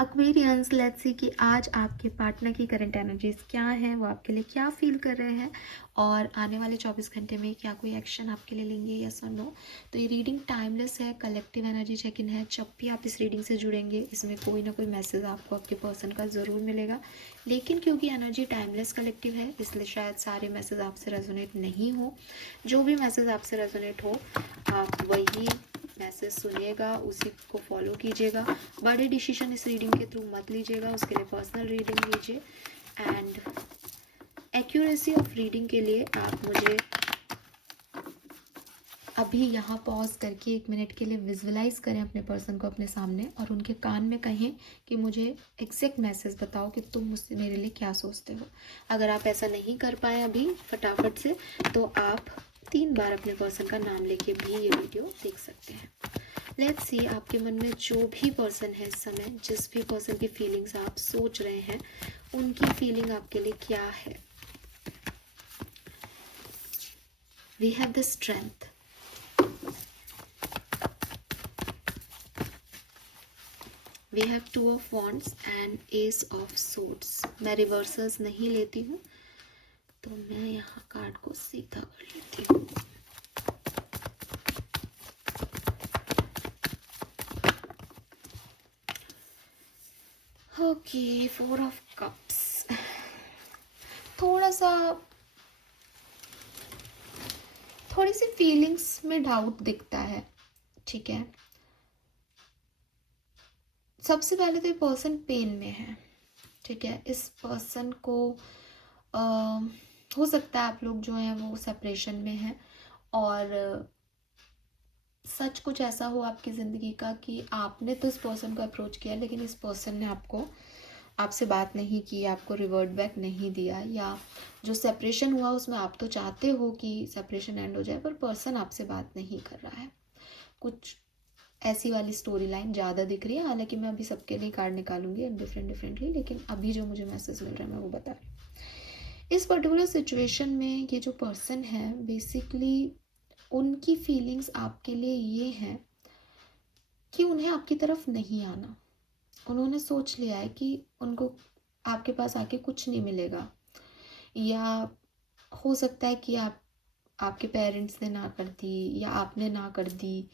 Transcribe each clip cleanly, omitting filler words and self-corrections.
Aquarians, let's see कि आज आपके पार्टनर की करंट एनर्जीज क्या हैं, वो आपके लिए क्या फील कर रहे हैं और आने वाले 24 घंटे में क्या कोई एक्शन आपके लिए लेंगे, यस और नो। तो ये रीडिंग टाइमलेस है, कलेक्टिव एनर्जी चेक इन है। जब भी आप इस रीडिंग से जुड़ेंगे इसमें कोई ना कोई मैसेज आपको आपके पर्सन का ज़रूर मिलेगा, लेकिन क्योंकि एनर्जी टाइमलेस कलेक्टिव है इसलिए शायद सारे मैसेज आपसे रेजोनेट नहीं हो। जो भी मैसेज आपसे रेजोनेट हो आप वही मैसेज सुनिएगा, उसी को फॉलो कीजिएगा। बड़े डिसीजन इस रीडिंग के थ्रू मत लीजिएगा, उसके लिए पर्सनल रीडिंग लीजिए। एंड एक्यूरेसी ऑफ रीडिंग के लिए आप मुझे अभी यहाँ पॉज करके 1 मिनट के लिए विजुअलाइज करें अपने पर्सन को अपने सामने और उनके कान में कहें कि मुझे एग्जैक्ट मैसेज बताओ कि तुम मुझसे मेरे लिए क्या सोचते हो। अगर आप ऐसा नहीं कर पाए अभी फटाफट से तो आप 3 बार अपने पर्सन का नाम लेके भी ये वीडियो देख सकते हैं। लेट्स सी आपके मन में जो भी पर्सन है इस समय, जिस भी पर्सन की फीलिंग्स आप सोच रहे हैं उनकी फीलिंग आपके लिए क्या है। We have the strength, we have 2 of wands and ace of swords. मैं रिवर्सल्स नहीं लेती हूँ तो मैं यहाँ कार्ड को सीधा कर लेती हूँ। Okay, 4 of cups. थोड़ी सी फीलिंग्स में डाउट दिखता है, ठीक है। सबसे पहले तो ये पर्सन पेन में है, ठीक है। इस पर्सन को हो सकता है आप लोग जो हैं वो सेपरेशन में हैं और सच कुछ ऐसा हो आपकी ज़िंदगी का कि आपने तो इस पर्सन को अप्रोच किया लेकिन इस पर्सन ने आपसे बात नहीं की, आपको रिवर्ट बैक नहीं दिया, या जो सेपरेशन हुआ उसमें आप तो चाहते हो कि सेपरेशन एंड हो जाए पर पर्सन आपसे बात नहीं कर रहा है। कुछ ऐसी वाली स्टोरी लाइन ज़्यादा दिख रही है। हालांकि मैं अभी सबके लिए कार्ड निकालूंगी डिफरेंटली, लेकिन अभी जो मुझे मैसेज मिल रहा है मैं वो बता रही हूँ। इस पर्टिकुलर सिचुएशन में ये जो पर्सन है बेसिकली उनकी फीलिंग्स आपके लिए ये हैं कि उन्हें आपकी तरफ नहीं आना। उन्होंने सोच लिया है कि उनको आपके पास आके कुछ नहीं मिलेगा, या हो सकता है कि आपके पेरेंट्स ने ना कर दी या आपने ना कर दी,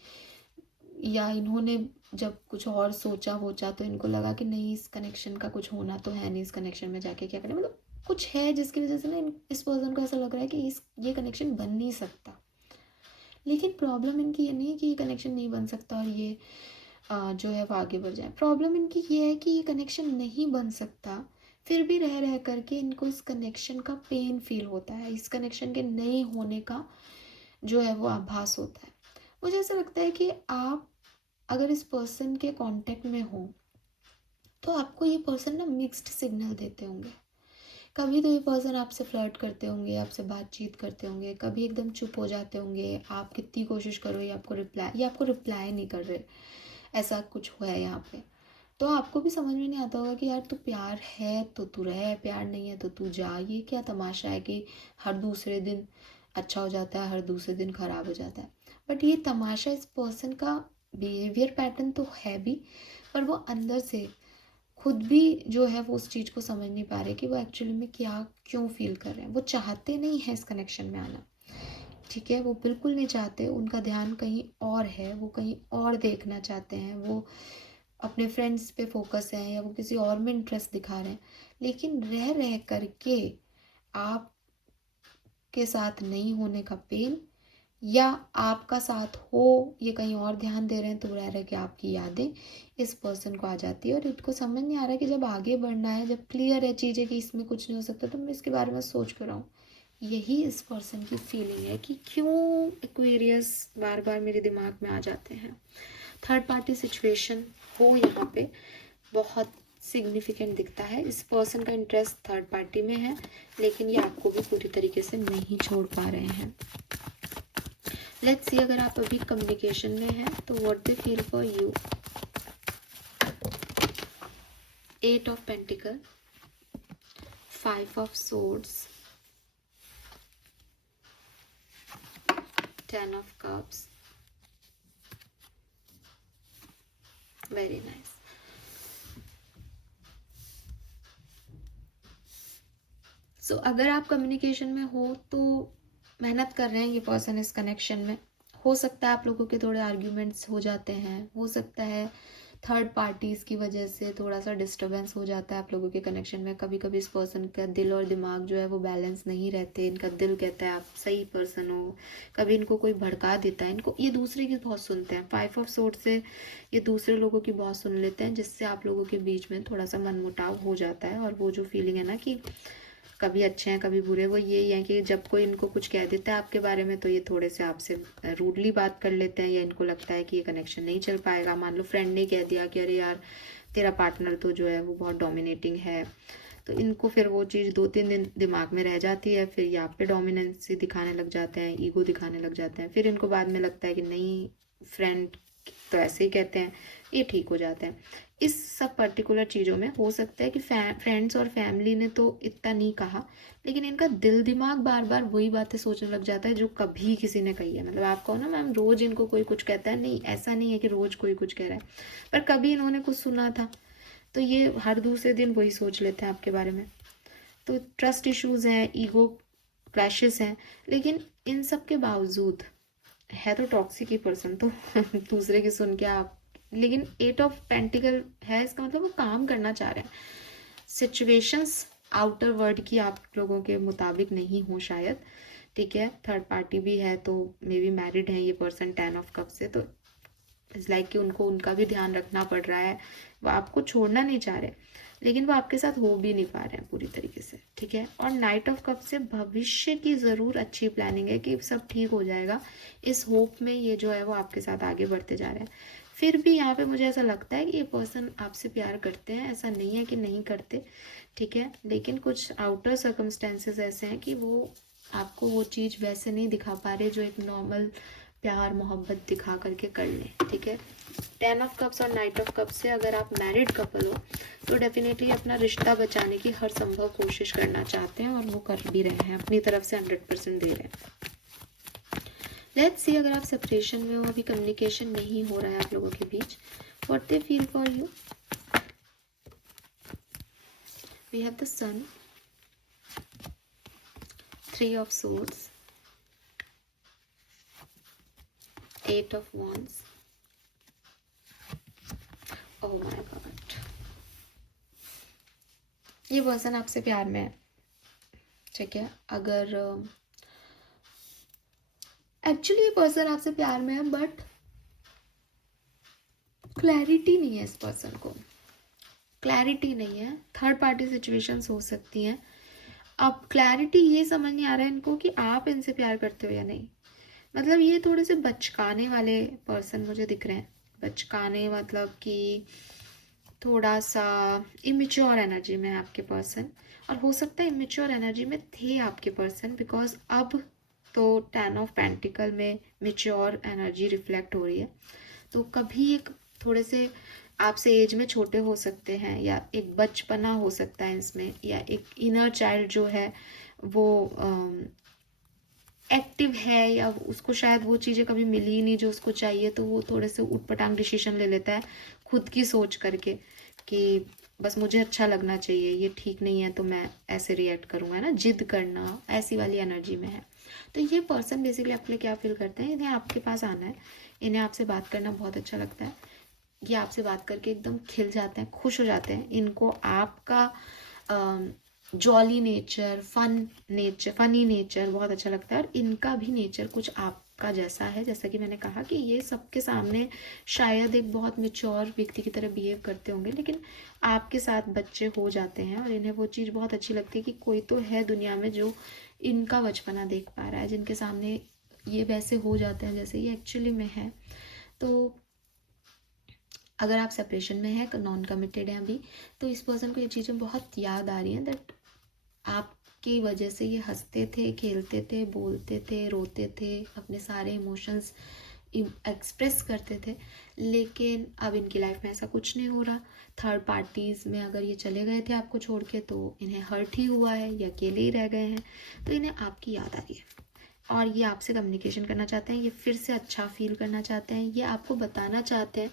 या इन्होंने जब कुछ और सोचा तो इनको लगा कि नहीं इस कनेक्शन का कुछ होना तो है नहीं, इस कनेक्शन में जाके क्या करें, मतलब कुछ है जिसकी वजह से ना इस पर्सन को ऐसा लग रहा है कि ये कनेक्शन बन नहीं सकता। लेकिन प्रॉब्लम इनकी ये नहीं है कि ये कनेक्शन नहीं बन सकता और ये जो है वो आगे बढ़ जाए। प्रॉब्लम इनकी ये है कि ये कनेक्शन नहीं बन सकता, फिर भी रह रह करके इनको इस कनेक्शन का पेन फील होता है, इस कनेक्शन के नहीं होने का जो है वो आभास होता है। मुझे ऐसा लगता है कि आप अगर इस पर्सन के कांटेक्ट में हो तो आपको ये पर्सन ना मिक्स्ड सिग्नल देते होंगे। कभी तो ये पर्सन आपसे फ्लर्ट करते होंगे, आपसे बातचीत करते होंगे, कभी एकदम चुप हो जाते होंगे, आप कितनी कोशिश करो ये आपको रिप्लाई नहीं कर रहे, ऐसा कुछ हुआ है यहाँ पे। तो आपको भी समझ में नहीं आता होगा कि यार तू प्यार है तो तू रह, प्यार नहीं है तो तू जा। ये क्या तमाशा है कि हर दूसरे दिन अच्छा हो जाता है, हर दूसरे दिन ख़राब हो जाता है। बट ये तमाशा इस पर्सन का बिहेवियर पैटर्न तो है भी, पर वो अंदर से खुद भी जो है वो उस चीज़ को समझ नहीं पा रहे कि वो एक्चुअली में क्या क्यों फील कर रहे हैं। वो चाहते नहीं हैं इस कनेक्शन में आना, ठीक है, वो बिल्कुल नहीं चाहते। उनका ध्यान कहीं और है, वो कहीं और देखना चाहते हैं, वो अपने फ्रेंड्स पे फोकस है या वो किसी और में इंटरेस्ट दिखा रहे हैं। लेकिन रह रह करके आप के साथ नहीं होने का पेन, या आपका साथ हो ये कहीं और ध्यान दे रहे हैं तो रह रहे कि आपकी यादें इस पर्सन को आ जाती है और इनको समझ नहीं आ रहा कि जब आगे बढ़ना है, जब क्लियर है चीज़ें कि इसमें कुछ नहीं हो सकता तो मैं इसके बारे में सोच कर रहा हूँ। यही इस पर्सन की फीलिंग है कि क्यों एक्वेरियस बार बार मेरे दिमाग में आ जाते हैं। थर्ड पार्टी सिचुएशन हो यहाँ पे बहुत सिग्निफिकेंट दिखता है। इस पर्सन का इंटरेस्ट थर्ड पार्टी में है लेकिन ये आपको भी पूरी तरीके से नहीं छोड़ पा रहे हैं। लेट्स सी अगर आप अभी कम्युनिकेशन में हैं तो what they feel for you. 8 of pentacle, 5 of swords, 10 of cups. Very nice. So अगर आप कम्युनिकेशन में हो तो मेहनत कर रहे हैं ये पर्सन इस कनेक्शन में। हो सकता है आप लोगों के थोड़े आर्ग्यूमेंट्स हो जाते हैं, हो सकता है थर्ड पार्टीज़ की वजह से थोड़ा सा डिस्टर्बेंस हो जाता है आप लोगों के कनेक्शन में। कभी कभी इस पर्सन का दिल और दिमाग जो है वो बैलेंस नहीं रहते। इनका दिल कहता है आप सही पर्सन हो, कभी इनको कोई भड़का देता है। इनको ये दूसरे की बहुत सुनते हैं, 5 ऑफ सोर्ड से ये दूसरे लोगों की बहुत सुन लेते हैं, जिससे आप लोगों के बीच में थोड़ा सा मनमुटाव हो जाता है। और वो जो फीलिंग है ना कि कभी अच्छे हैं कभी बुरे, वो यही है कि जब कोई इनको कुछ कह देता है आपके बारे में तो ये थोड़े से आपसे रूडली बात कर लेते हैं, या इनको लगता है कि ये कनेक्शन नहीं चल पाएगा। मान लो फ्रेंड ने कह दिया कि अरे यार तेरा पार्टनर तो जो है वो बहुत डोमिनेटिंग है, तो इनको फिर वो चीज़ 2-3 दिन दिमाग में रह जाती है। फिर ये आप पे डोमिनेंसी दिखाने लग जाते हैं, ईगो दिखाने लग जाते हैं। फिर इनको बाद में लगता है कि नहीं, फ्रेंड तो ऐसे ही कहते हैं, ये ठीक हो जाते हैं। इस सब पर्टिकुलर चीज़ों में हो सकता है कि फ्रेंड्स और फैमिली ने तो इतना नहीं कहा, लेकिन इनका दिल दिमाग बार बार वही बातें सोचने लग जाता है जो कभी किसी ने कही है। मतलब आप कहो ना मैम रोज़ इनको कोई कुछ कहता है, नहीं ऐसा नहीं है कि रोज़ कोई कुछ कह रहा है, पर कभी इन्होंने कुछ सुना था तो ये हर दूसरे दिन वही सोच लेते हैं आपके बारे में। तो ट्रस्ट इश्यूज़ हैं, ईगो क्लैशेस हैं, लेकिन इन सब के बावजूद है तो टॉक्सिक ही पर्सन तो दूसरे की सुन के आप, लेकिन 8 ऑफ पेंटिकल है, इसका मतलब वो काम करना चाह रहे हैं। सिचुएशंस आउटर वर्ल्ड की आप लोगों के मुताबिक नहीं हो शायद, ठीक है। थर्ड पार्टी भी है तो मे बी मैरिड है ये पर्सन 10 ऑफ कप से, तो इट्स लाइक कि उनको उनका भी ध्यान रखना पड़ रहा है। वो आपको छोड़ना नहीं चाह रहे, लेकिन वो आपके साथ हो भी नहीं पा रहे हैं पूरी तरीके से, ठीक है। और नाइट ऑफ कप से भविष्य की ज़रूर अच्छी प्लानिंग है कि सब ठीक हो जाएगा, इस होप में ये जो है वो आपके साथ आगे बढ़ते जा रहे हैं। फिर भी यहाँ पे मुझे ऐसा लगता है कि ये पर्सन आपसे प्यार करते हैं, ऐसा नहीं है कि नहीं करते, ठीक है। लेकिन कुछ आउटर सर्कमस्टेंसेस ऐसे हैं कि वो आपको वो चीज़ वैसे नहीं दिखा पा रहे जो एक नॉर्मल प्यार मोहब्बत दिखा करके कर लें, ठीक है। 10 ऑफ कप्स और नाइट ऑफ कप्स से अगर आप मैरिड कपल हो तो डेफिनेटली अपना रिश्ता बचाने की हर संभव कोशिश करना चाहते हैं, और वो कर भी रहे हैं, अपनी तरफ से 100% दे रहे हैं। लेट्स सी अगर आप सेपरेशन में हो, अभी कम्युनिकेशन नहीं हो रहा है आप लोगों के बीच, what they feel for you. We have the sun, 3 of swords, 8 of wands, oh my god. ये पर्सन आपसे प्यार में है, ठीक है। अगर एक्चुअली ये पर्सन आपसे प्यार में है बट क्लैरिटी नहीं है इस पर्सन को, क्लैरिटी नहीं है। थर्ड पार्टी सिचुएशंस हो सकती हैं। अब क्लैरिटी ये समझ नहीं आ रहा है इनको कि आप इनसे प्यार करते हो या नहीं। मतलब ये थोड़े से बचकाने वाले पर्सन मुझे दिख रहे हैं। बचकाने मतलब कि थोड़ा सा इमेच्योर एनर्जी में है आपके पर्सन, और हो सकता है इमेच्योर एनर्जी में थे आपके पर्सन, बिकॉज अब तो 10 ऑफ पेंटिकल में मेच्योर एनर्जी रिफ्लेक्ट हो रही है। तो कभी एक थोड़े से आपसे एज में छोटे हो सकते हैं, या एक बचपना हो सकता है इसमें, या एक इनर चाइल्ड जो है वो एक्टिव है, या उसको शायद वो चीज़ें कभी मिली ही नहीं जो उसको चाहिए, तो वो थोड़े से उटपटांग डिसीजन ले लेता है खुद की सोच करके कि बस मुझे अच्छा लगना चाहिए, ये ठीक नहीं है तो मैं ऐसे रिएक्ट करूँगा ना, जिद करना, ऐसी वाली एनर्जी में है। तो ये पर्सन बेसिकली आपके लिए क्या फील करते हैं, इन्हें आपके पास आना है, इन्हें आपसे बात करना बहुत अच्छा लगता है, ये आपसे बात करके एकदम खिल जाते हैं, खुश हो जाते हैं। इनको आपका जॉली नेचर, फनी नेचर बहुत अच्छा लगता है, और इनका भी नेचर कुछ आपका जैसा है। जैसा कि मैंने कहा कि ये सबके सामने शायद एक बहुत मेच्योर व्यक्ति की तरह बिहेव करते होंगे, लेकिन आपके साथ बच्चे हो जाते हैं, और इन्हें वो चीज़ बहुत अच्छी लगती है कि कोई तो है दुनिया में जो इनका बचपना देख पा रहा है, जिनके सामने ये वैसे हो जाते हैं जैसे ये एक्चुअली में है। तो अगर आप सेपरेशन में है, नॉन कमिटेड हैं अभी, तो इस पर्सन को ये चीज़ें बहुत याद आ रही हैं दैट आपकी वजह से ये हंसते थे, खेलते थे, बोलते थे, रोते थे, अपने सारे इमोशंस एक्सप्रेस करते थे, लेकिन अब इनकी लाइफ में ऐसा कुछ नहीं हो रहा। थर्ड पार्टीज़ में अगर ये चले गए थे आपको छोड़ के तो इन्हें हर्ट ही हुआ है, या अकेले ही रह गए हैं, तो इन्हें आपकी याद आ रही है, और ये आपसे कम्युनिकेशन करना चाहते हैं, ये फिर से अच्छा फील करना चाहते हैं, ये आपको बताना चाहते हैं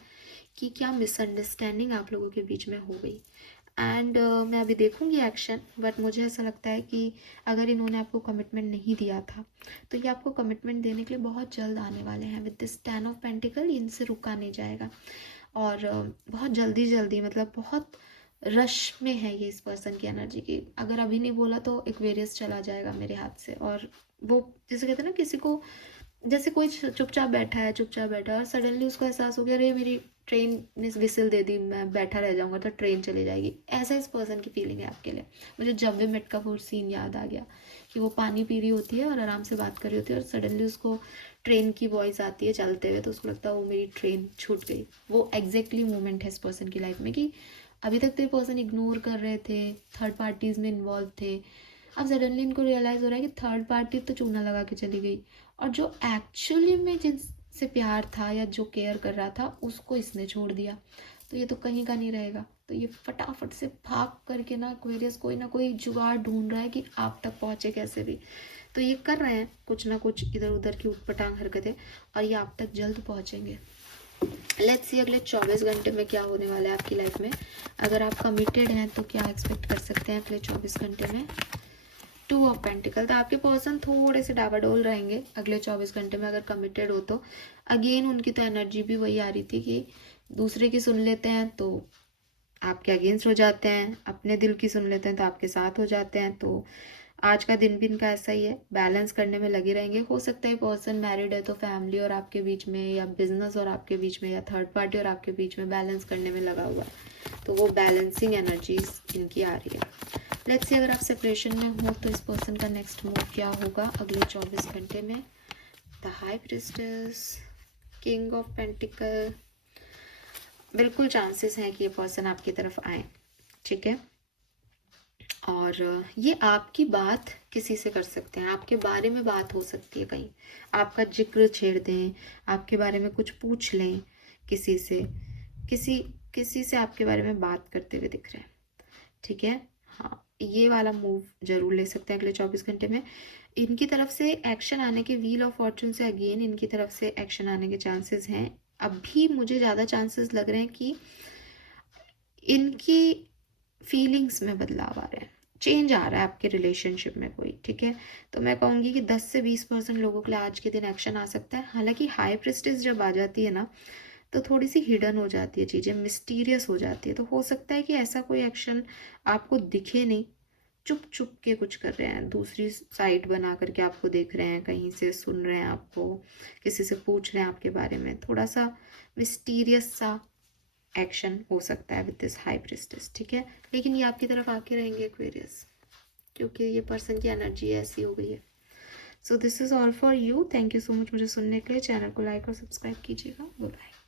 कि क्या मिसअंडरस्टैंडिंग आप लोगों के बीच में हो गई। एंड मैं अभी देखूंगी एक्शन, बट मुझे ऐसा लगता है कि अगर इन्होंने आपको कमिटमेंट नहीं दिया था तो ये आपको कमिटमेंट देने के लिए बहुत जल्द आने वाले हैं। विद दिस 10 ऑफ पेंटिकल इनसे रुका नहीं जाएगा, और बहुत जल्दी जल्दी, मतलब बहुत रश में है ये इस पर्सन की एनर्जी की। अगर अभी नहीं बोला तो एक्वेरियस चला जाएगा मेरे हाथ से, और वो जैसे कहते हैं ना, किसी को जैसे कोई चुपचाप बैठा है, चुपचाप बैठा है, और सडनली उसको एहसास हो गया अरे मेरी ट्रेन ने विसिल दे दी, मैं बैठा रह जाऊंगा तो ट्रेन चली जाएगी। ऐसा इस पर्सन की फीलिंग है आपके लिए। मुझे जब वी मेट का वो सीन याद आ गया कि वो पानी पी रही होती है और आराम से बात कर रही होती है, और सडनली उसको ट्रेन की वॉइस आती है चलते हुए, तो उसको लगता है वो मेरी ट्रेन छूट गई। वो एग्जैक्टली मोमेंट है इस पर्सन की लाइफ में कि अभी तक तो ये पर्सन इग्नोर कर रहे थे, थर्ड पार्टीज में इन्वॉल्व थे। अब सडनली इनको रियलाइज़ हो रहा है कि थर्ड पार्टी तो चूना लगा के चली गई, और जो एक्चुअली में जिनसे प्यार था या जो केयर कर रहा था उसको इसने छोड़ दिया। तो ये तो कहीं का नहीं रहेगा। तो ये फटाफट से भाग करके ना एक्वेरियस कोई ना कोई जुगाड़ ढूंढ रहा है कि आप तक पहुंचे कैसे भी। तो ये कर रहे हैं कुछ ना कुछ इधर उधर की उटपटांग हरकतें, और ये आप तक जल्द पहुंचेंगे। लेट्स सी अगले 24 घंटे में क्या होने वाला है आपकी लाइफ में। अगर आप कमिटेड हैं तो क्या एक्सपेक्ट कर सकते हैं अगले 24 घंटे में। 2 ऑफ पेंटिकल, तो आपके पर्सन थोड़े से डावाडोल रहेंगे अगले 24 घंटे में अगर कमिटेड हो तो। अगेन उनकी तो एनर्जी भी वही आ रही थी कि दूसरे की सुन लेते हैं तो आपके अगेंस्ट हो जाते हैं, अपने दिल की सुन लेते हैं तो आपके साथ हो जाते हैं। तो आज का दिन भी इनका ऐसा ही है, बैलेंस करने में लगे रहेंगे। हो सकता है पर्सन मैरिड है तो फैमिली और आपके बीच में, या बिजनेस और आपके बीच में, या थर्ड पार्टी और आपके बीच में बैलेंस करने में लगा हुआ है। तो वो बैलेंसिंग एनर्जीज इनकी आ रही है। लेट्स सी अगर आप सेपरेशन में हो तो इस पर्सन का नेक्स्ट मूव क्या होगा अगले 24 घंटे में। The high priestess, king of pentacle, बिल्कुल चांसेस हैं कि ये पर्सन आपकी तरफ आए, ठीक है। और ये आपकी बात किसी से कर सकते हैं, आपके बारे में बात हो सकती है, कहीं आपका जिक्र छेड़ दें, आपके बारे में कुछ पूछ लें किसी से, किसी से आपके बारे में बात करते हुए दिख रहे हैं, ठीक है। हाँ, ये वाला मूव जरूर ले सकते हैं अगले 24 घंटे में। इनकी तरफ से एक्शन आने के, व्हील ऑफ फॉर्चून से अगेन इनकी तरफ से एक्शन आने के चांसेस हैं। अभी मुझे ज़्यादा चांसेस लग रहे हैं कि इनकी फीलिंग्स में बदलाव आ रहा है, चेंज आ रहा है आपके रिलेशनशिप में कोई, ठीक है। तो मैं कहूँगी कि 10 से 20% लोगों के लिए आज के दिन एक्शन आ सकता है। हालांकि हाई प्रिस्टेस जब आ जाती है ना तो थोड़ी सी हिडन हो जाती है चीज़ें, मिस्टीरियस हो जाती है। तो हो सकता है कि ऐसा कोई एक्शन आपको दिखे नहीं, चुप चुप के कुछ कर रहे हैं, दूसरी साइड बना करके आपको देख रहे हैं, कहीं से सुन रहे हैं आपको, किसी से पूछ रहे हैं आपके बारे में, थोड़ा सा मिस्टीरियस सा एक्शन हो सकता है विद दिस हाई प्रिस्टेस, ठीक है। लेकिन ये आपकी तरफ आके रहेंगे एक्वेरियस, क्योंकि ये पर्सन की एनर्जी ऐसी हो गई है। So this is all for you. Thank you so much मुझे सुनने के लिए। चैनल को लाइक और सब्सक्राइब कीजिएगा। Bye bye.